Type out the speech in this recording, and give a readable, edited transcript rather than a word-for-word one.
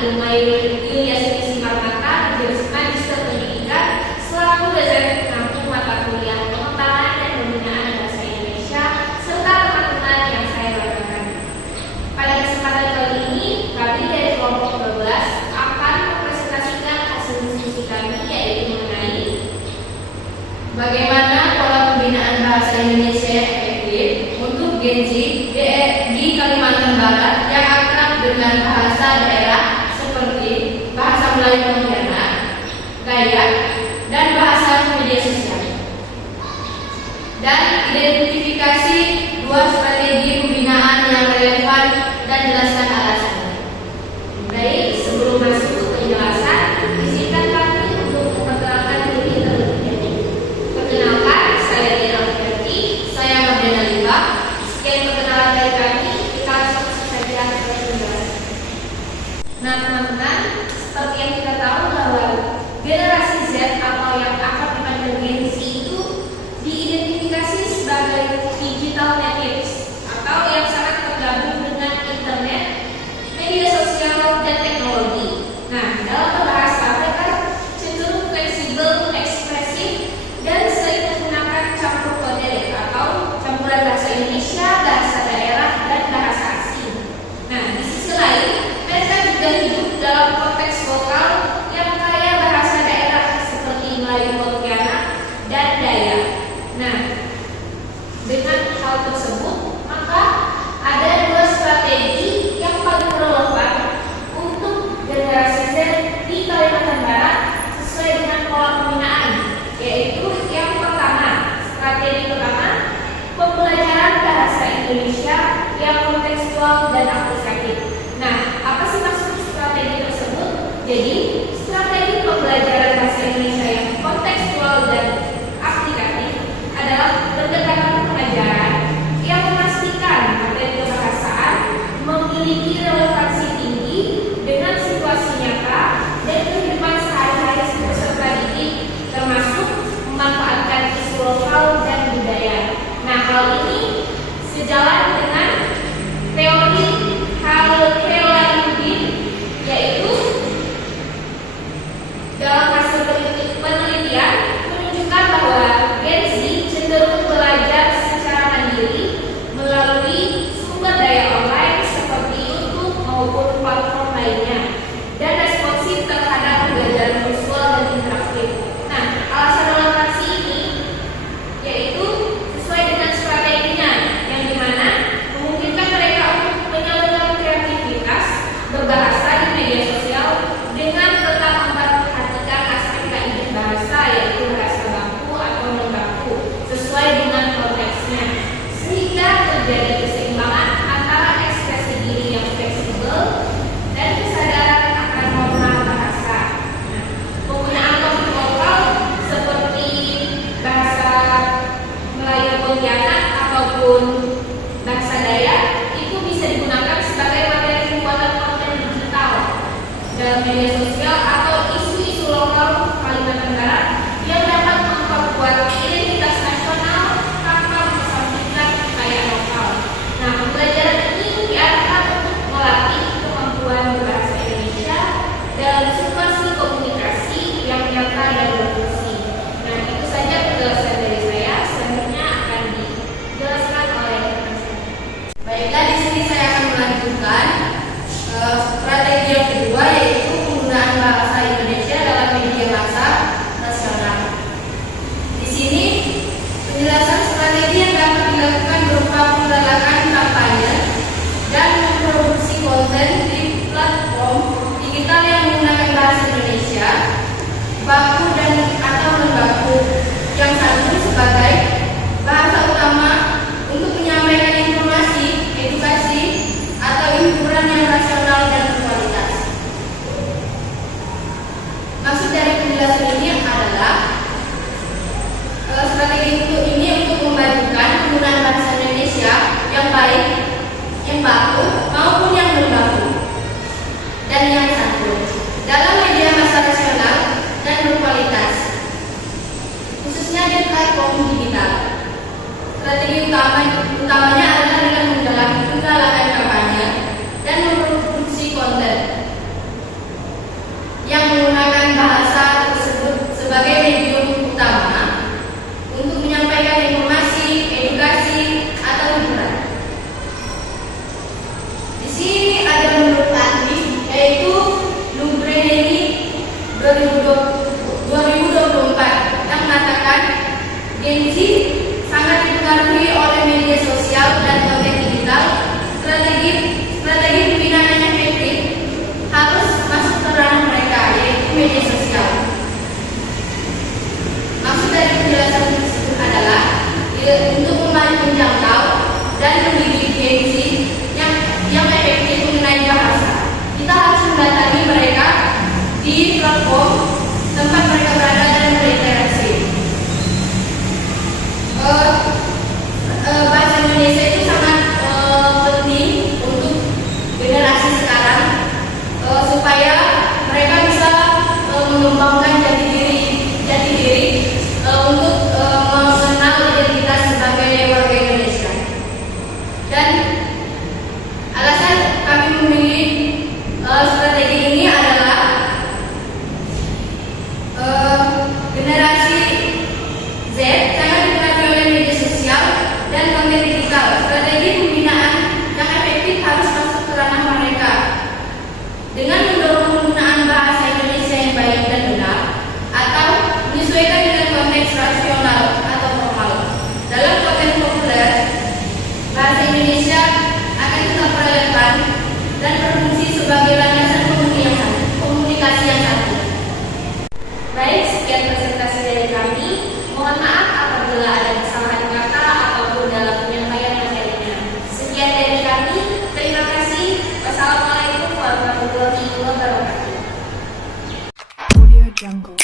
Ibu Yuliasmini Simarmata, Majelis Magister Pendidikan, selaku dosen penampung mata kuliah pengembangan dan pembinaan bahasa Indonesia, serta teman-teman yang saya banggakan. Pada kesempatan kali ini, kami dari kelompok 12 akan mempresentasikan hasil diskusi kami, yaitu mengenai bagaimana pola pembinaan bahasa Indonesia yang efektif untuk Gen Z di Kalimantan Barat yang akrab dengan bahasa daerah seperti bahasa Melayu Pontianak, Dayak, dan bahasa media sosial. Dan identifikasi dua strategi pembinaan yang relevan dan jelaskan alasannya. Baik, sebelum masuk ke penjelasan, izinkan kami untuk memperkenalkan diri terlebih dahulu. Perkenalkan, saya Dian Alfiati, saya Mardana Lima. Sekian perkenalan dari kami, kita langsung saja ke penjelasan. Nah, teman-teman, seperti yang kita tahu bahwa generasi Z atau yang akrab dipanggil Gen Z itu diidentifikasi sebagai digital natives atau yang sangat tergabung dengan internet, media sosial, dan teknologi. Nah, dalam berbahasa mereka cenderung fleksibel, ekspresif, dan sering menggunakan campur kode atau campuran bahasa Indonesia, bahasa daerah, dan bahasa asing. Nah, di sisi lain, mereka juga hidup dalam konteks lokal yang kaya bahasa daerah seperti Melayu Pontianak dan Dayak. Nah, dengan hal tersebut, maka ada dua strategi yang paling relevan untuk generasi Z di Kalimantan Barat sesuai dengan pola pembinaan, yaitu yang pertama, strategi pertama, pembelajaran bahasa Indonesia yang kontekstual dan aplikatif. Nah, apa sih maksud strategi tersebut? Jadi, strategi pembelajaran bahasa Indonesia yang kontekstual dan aplikatif adalah pendekatan pengajaran yang memastikan materi kebahasaan memiliki relevansi tinggi dengan situasi nyata dan kehidupan sehari-hari peserta didik, termasuk memanfaatkan isu lokal dan budaya. Nah, hal ini sejalan dengan teori Halaluddin, yaitu dalam hasil penelitian menunjukkan bahwa Gen Z cenderung belajar secara mandiri melalui sumber daya online seperti YouTube maupun platform lainnya dan responsif terhadap pembelajaran visual dan interaktif. Nah, alasan relevansi ini yaitu sesuai dengan strateginya, yang dimana memungkinkan mereka untuk menyalurkan kreativitas berbahasa di media sosial dengan tetap memperhatikan aspek kaidah bahasa, yaitu bahasa baku atau non baku sesuai dengan konteksnya, sehingga terjadi keseimbangan antara ekspresi diri yang fleksibel dan kesadaran akan norma bahasa. Nah, penggunaan topik lokal seperti bahasa Melayu Pontianak ataupun bahasa Dayak itu bisa digunakan sebagai materi pembuatan konten digital dalam media sosial atau isu-isu lokal Kalimantan Barat yang dapat memperkuat identitas nasional tanpa mengesampingkan kekayaan lokal. Nah, pembelajaran ini diarahkan untuk melatih kemampuan berbahasa Indonesia dalam situasi komunikasi yang nyata dan berfungsi. Nah, itu saja penjelasan dari saya. Selanjutnya akan dijelaskan oleh rekan saya. Baiklah, di sini saya akan melanjutkan strategi yang kedua, yaitu penggunaan bahasa Indonesia dalam media massa nasional. Di sini penjelasan strategi yang dapat dilakukan berupa penggalakan kampanye dan memproduksi konten di platform digital yang menggunakan bahasa Indonesia baku dan atau non baku yang satu sebagai bahasa utama untuk menyampaikan informasi, edukasi, atau hiburan yang rasional dan berkualitas. Maksud dari penjelasan ini adalah strategi ini untuk memajukan penggunaan bahasa Indonesia yang baik, yang baku maupun yang non baku, dan yang santun dalam media massa nasional dan berkualitas, khususnya di platform digital. Strategi utamanya adalah dengan menggalakan kampanye dan memproduksi konten Gen Z sangat dipengaruhi oleh media sosial dan konten digital. Strategi pembinaan yang efektif harus masuk ke ranah mereka, yaitu media sosial. Maksud dari penjelasan tersebut adalah untuk menjangkau dan mendidik Gen Z yang efektif mengenai bahasa. Kita harus mendatangi mereka di platform tempat mereka berada dan berinteraksi. Bahasa Indonesia itu sangat penting untuk generasi sekarang supaya mereka bisa mengembangkan jati diri untuk mengenal identitas sebagai warga Indonesia. Dan alasan kami memilih strategi ini adalah generasi Z sangat dipengaruhi oleh media sosial dan konten digital. Strategi pembinaan yang efektif harus masuk ke ranah mereka dengan mendorong penggunaan bahasa Indonesia yang baik dan benar, atau menyesuaikan dengan konteks rasional atau formal. Dalam konten populer, bahasa Indonesia akan tetap relevan dan berfungsi sebagai landasan komunikasi yang satu. Baik, sekian presentasi dari kami. Mohon maaf apabila ada kesalahan kata ataupun dalam penyampaian materinya. Sekian dari kami. Terima kasih. Wassalamualaikum warahmatullahi wabarakatuh. Audio Jungle.